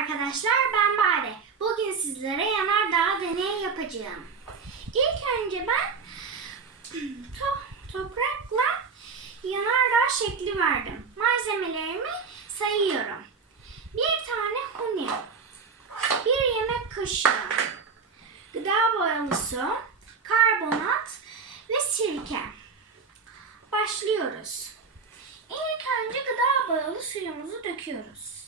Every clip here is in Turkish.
arkadaşlar ben Bade. Bugün sizlere yanardağ deneyi yapacağım. İlk önce ben to- toprakla yanardağ şekli verdim. Malzemelerimi sayıyorum. Bir tane huni, bir yemek kaşığı, gıda boyalı su, karbonat ve sirke. Başlıyoruz. İlk önce gıda boyalı suyumuzu döküyoruz.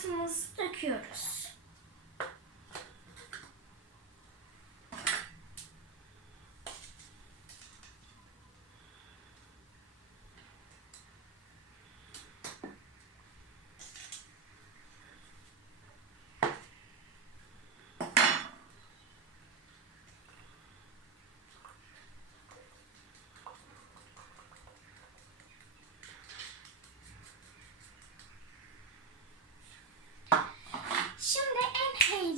Karbonatımızı döküyoruz.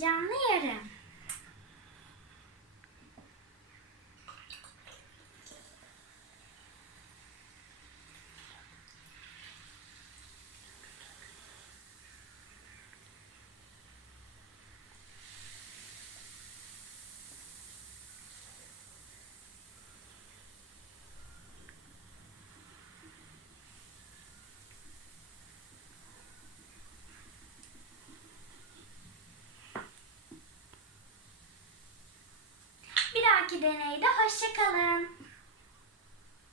Heyecanlı dahaki deneyde hoşçakalın.